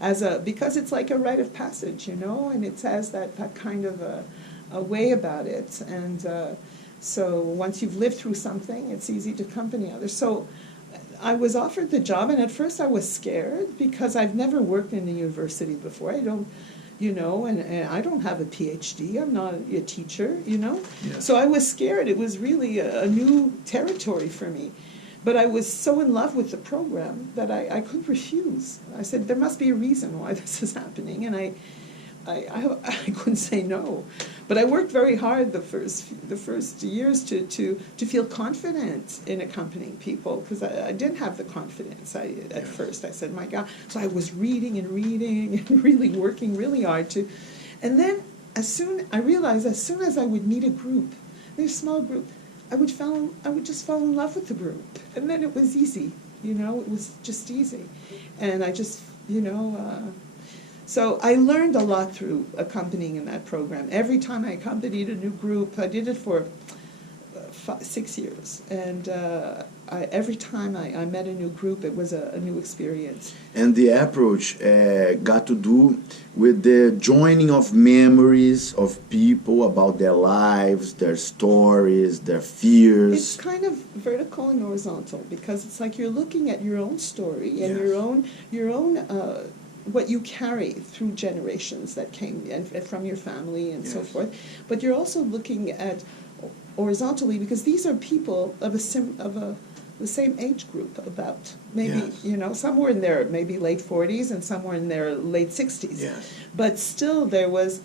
because it's like a rite of passage, you know, and it has that kind of a way about it. And so once you've lived through something, it's easy to accompany others. So I was offered the job, and at first I was scared because I've never worked in a university before. I don't, you know, and I don't have a PhD. I'm not a teacher, you know. Yes. So I was scared. It was really a new territory for me. But I was so in love with the program that I couldn't refuse. I said, there must be a reason why this is happening, and I couldn't say no. But I worked very hard the first years to feel confident in accompanying people, because I didn't have the confidence at first. I said, my God. So I was reading and really working really hard to. And then I realized as soon as I would meet a group, a small group, I would just fall in love with the group. And then it was easy, you know, it was just easy. And I just, you know, so I learned a lot through accompanying in that program. Every time I accompanied a new group, I did it for 6 years. And every time I met a new group, it was a new experience. And the approach got to do with the joining of memories of people about their lives, their stories, their fears. It's kind of vertical and horizontal, because it's like you're looking at your own story and your own what you carry through generations that came from your family and so forth. But you're also looking at horizontally, because these are people of the same age group, about maybe, you know, some were in their maybe late 40s and some were in their late 60s. Yes. But still there was,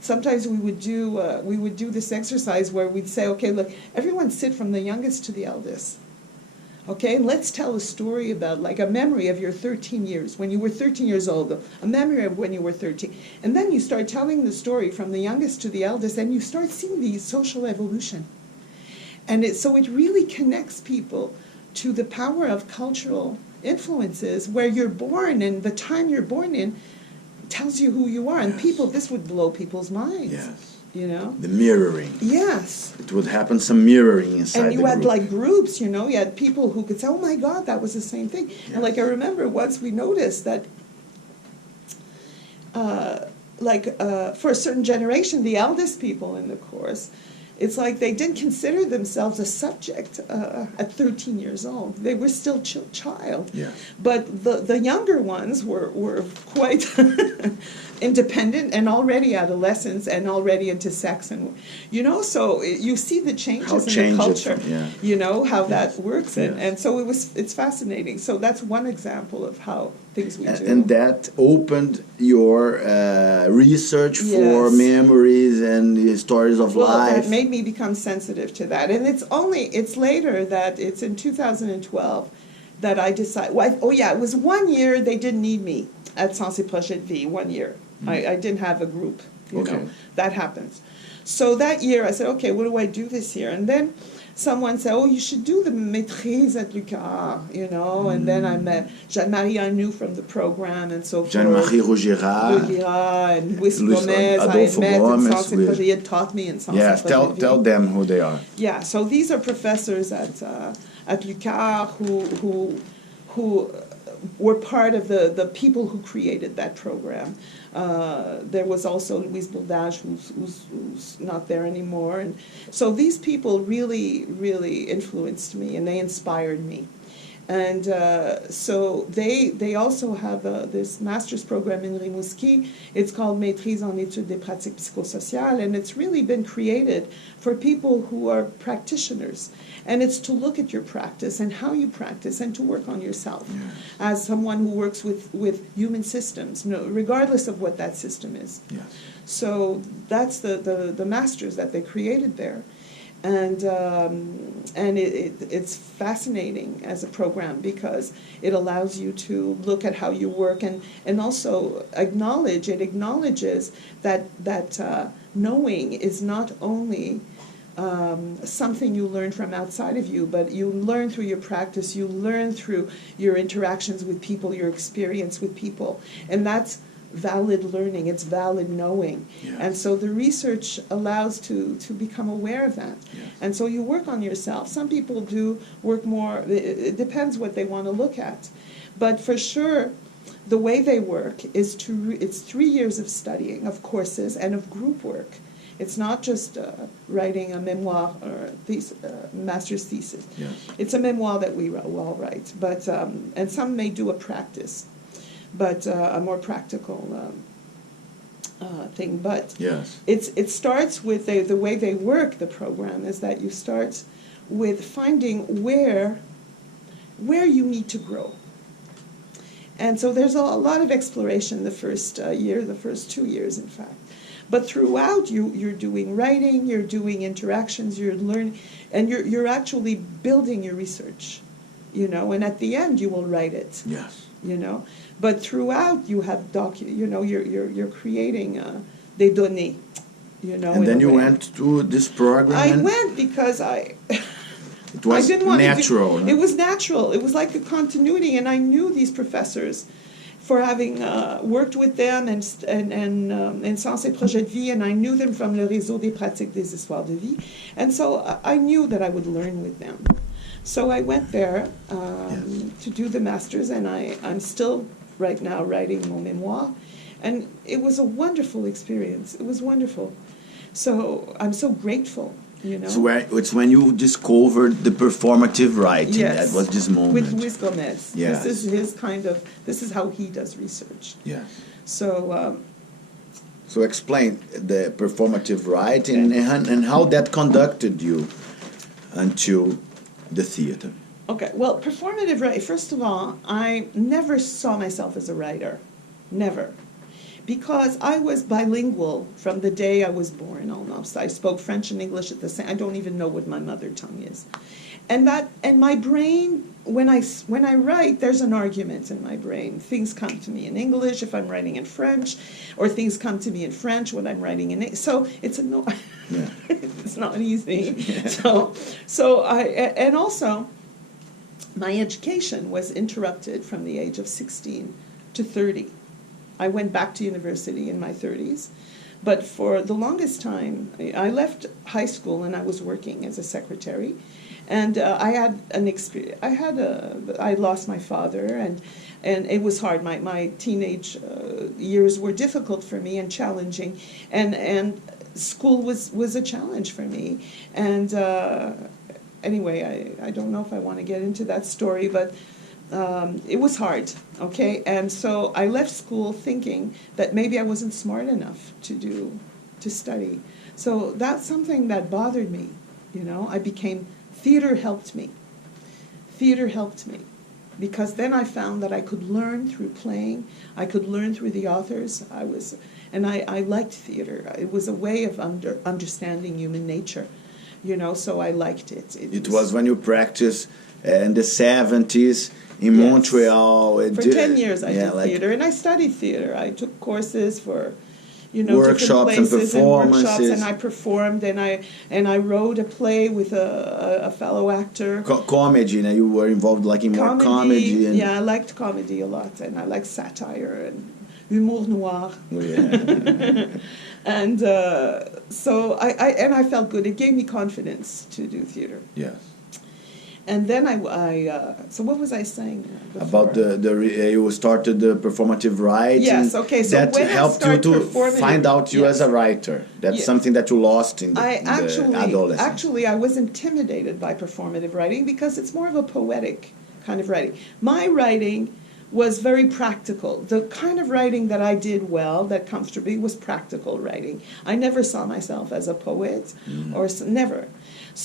sometimes we would do this exercise where we'd say, okay, look, everyone sit from the youngest to the eldest. Okay, and let's tell a story about, like, a memory of your 13 years, when you were 13 years old, a memory of when you were 13. And then you start telling the story from the youngest to the eldest, and you start seeing the social evolution. And so it really connects people to the power of cultural influences, where you're born, and the time you're born in tells you who you are. And people, this would blow people's minds. Yes. You know? The mirroring. Yes. It would happen, some mirroring inside and you the had group. like groups, you know, you had people who could say, oh my God, that was the same thing. Yes. And like I remember once we noticed that for a certain generation, the eldest people in the course, it's like they didn't consider themselves a subject at 13 years old. They were still child. Yeah. But the younger ones were quite independent and already adolescents and already into sex. And, you know, so you see the changes in the culture, you know, how that works. And so it's fascinating. So that's one example of how things we do. And that opened your research for memories and stories of life. That made me become sensitive to that. And it's later that, it's in 2012 that I decided, it was 1 year they didn't need me at Sensé Projet de Vie, 1 year. I didn't have a group, you know, that happens. So that year I said, okay, what do I do this year? And then someone said, oh, you should do the maîtrise at Lucas, you know, and then I met Jeanne-Marie Arnoux from the program and so forth. Jeanne-Marie Rougirat and Louise Gomez, I had met in Sensé Projet. He had taught me in Sensé Projet. Yes, tell them who they are. Yeah, so these are professors at Lucas who were part of the people who created that program. There was also Louise Bourdage, who's not there anymore. And so these people really, really influenced me, and they inspired me. And so they also have this master's program in Rimouski. It's called Maîtrise en études des pratiques psychosociales, and it's really been created for people who are practitioners. And it's to look at your practice and how you practice and to work on yourself as someone who works with human systems, regardless of what that system is. Yes. So that's the masters that they created there. And it's fascinating as a program because it allows you to look at how you work and also acknowledges that knowing is not only something you learn from outside of you, but you learn through your practice, you learn through your interactions with people, your experience with people, and that's valid learning, it's valid knowing. Yes. And so the research allows to become aware of that. Yes. And so you work on yourself. Some people do work more, it depends what they want to look at. But for sure, the way they work is it's 3 years of studying, of courses, and of group work. It's not just writing a memoir or master's thesis. Yes. It's a memoir that we all write, but and some may do a practice, but a more practical thing. But Yes. it starts with the way they work. The program is that you start with finding where you need to grow. And so there's a lot of exploration the first year, the first 2 years, in fact. But throughout, you're doing writing, you're doing interactions, you're learning, and you're actually building your research, you know. And at the end, you will write it, Yes. you know. But throughout, you have you're creating des données, you know. And then in a you way. went to this program. I and went because It was I didn't want natural. To do, it was natural. It was like a continuity, and I knew these professors for having worked with them and Sens et Projets de Vie, and I knew them from le réseau des pratiques des histoires de vie, and so I knew that I would learn with them. So I went there to do the masters, and I'm still right now writing mon mémoire, and it was a wonderful experience. It was wonderful. So I'm so grateful. You know? So it's when you discovered the performative writing. Yes. That was this moment. With Louise Gomez. Yes. This is his this is how he does research. Yes. So, So explain the performative writing and how that conducted you until the theater. okay, well, performative writing, first of all, I never saw myself as a writer. Never. Because I was bilingual from the day I was born almost. I spoke French and English at the same. I don't even know what my mother tongue is, and my brain, when I write, there's an argument in my brain. Things come to me in English if I'm writing in French, or things come to me in French when I'm writing in English. So it's it's not easy. Yeah. So and also, my education was interrupted from the age of 16 to 30. I went back to university in my 30s, but for the longest time, I left high school and I was working as a secretary, and I had an experience. I lost my father, and it was hard. My teenage years were difficult for me and challenging, and school was a challenge for me. And anyway, I don't know if I want to get into that story, but. It was hard, okay? And so I left school thinking that maybe I wasn't smart enough to study. So that's something that bothered me, you know? Theater helped me. Theater helped me. Because then I found that I could learn through playing, I could learn through the authors. I liked theater. It was a way of understanding human nature, you know, so I liked it. It was when you practiced in the 70s in Yes. Montreal. For 10 years I did theater, and I studied theater. I took courses for, workshops different places and workshops, performances. and I performed, and I wrote a play with a fellow actor. Comedy, you were involved like in more comedy. And Yeah, I liked comedy a lot, and I liked satire and humour noir. Oh, yeah. And so I felt good. It gave me confidence to do theater. Yes. And then so what was I saying before? About you started the performative writing. Yes, okay, so that when I helped you start to performing- find out you yes. as a writer. That's Yes. something that you lost in the adolescence. Actually, I was intimidated by performative writing because it's more of a poetic kind of writing. My writing was very practical. The kind of writing that I did well, that comfortably, was practical writing. I never saw myself as a poet, never.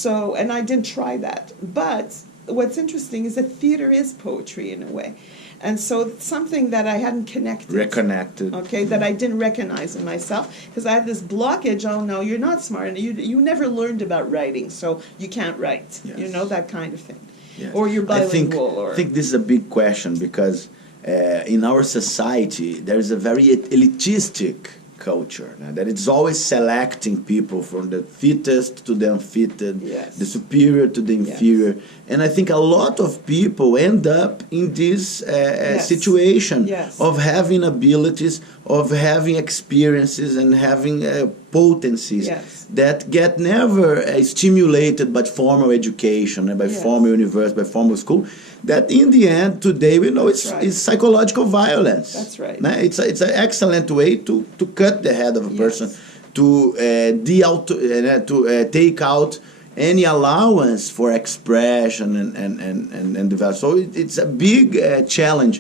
So, and I didn't try that. But what's interesting is that theater is poetry in a way. And so it's something that I hadn't Reconnected. Okay, that I didn't recognize in myself, because I had this blockage. Oh no, you're not smart. You never learned about writing, so you can't write. Yes. You know, that kind of thing. Yes. Or you're bilingual. I think this is a big question because in our society there is a very elitistic culture that it's always selecting people from the fittest to the unfitted, Yes. the superior to the inferior, and I think a lot of people end up in this situation Yes. of having abilities, of having experiences, and having potencies Yes. that get never stimulated by formal education and by Yes. formal university, by formal school, that in the end today we know That's right. it's psychological violence. That's right. It's an excellent way to cut the head of a Yes. person, to take out any allowance for expression and develop. So it's a big challenge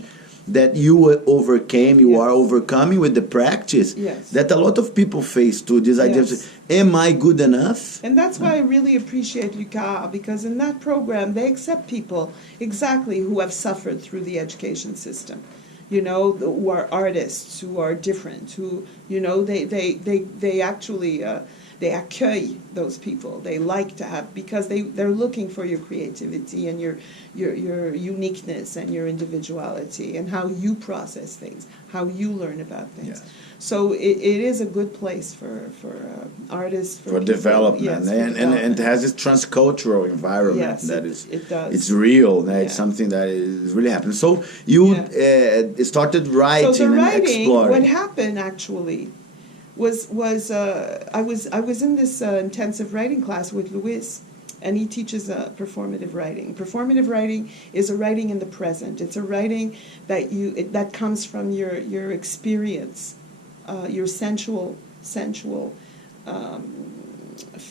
that you overcame, you Yes. are overcoming with the practice, Yes. that a lot of people face too. This idea Yes. of, am I good enough? And that's why I really appreciate Lucas, because in that program they accept people exactly who have suffered through the education system. You know, who are artists, who are different, who, you know, they actually, they accueil those people. They like to have, because they're looking for your creativity and your uniqueness and your individuality and how you process things, how you learn about things. Yes. So it is a good place for artists, For people, development, yes, for and it development. has this transcultural environment Yes, that it does. it's real. It's Yeah. something that is really happening. So you started writing So the and writing, exploring. what happened actually was I was in this intensive writing class with Louise, and he teaches performative writing. Performative writing is a writing in the present. It's a writing that comes from your experience, your sensual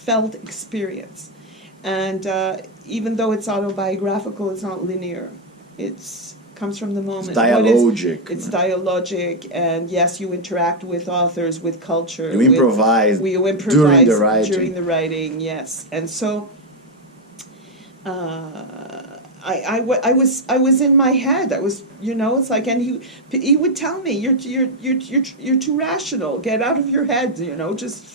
felt experience, and even though it's autobiographical, it's not linear. It's comes from the moment. It's dialogic. It's dialogic, and yes, you interact with authors, with culture. You improvise improvise during the writing. Yes, and so I was in my head. I was, you know, it's like, and he would tell me, you're too rational. Get out of your head, you know, just forget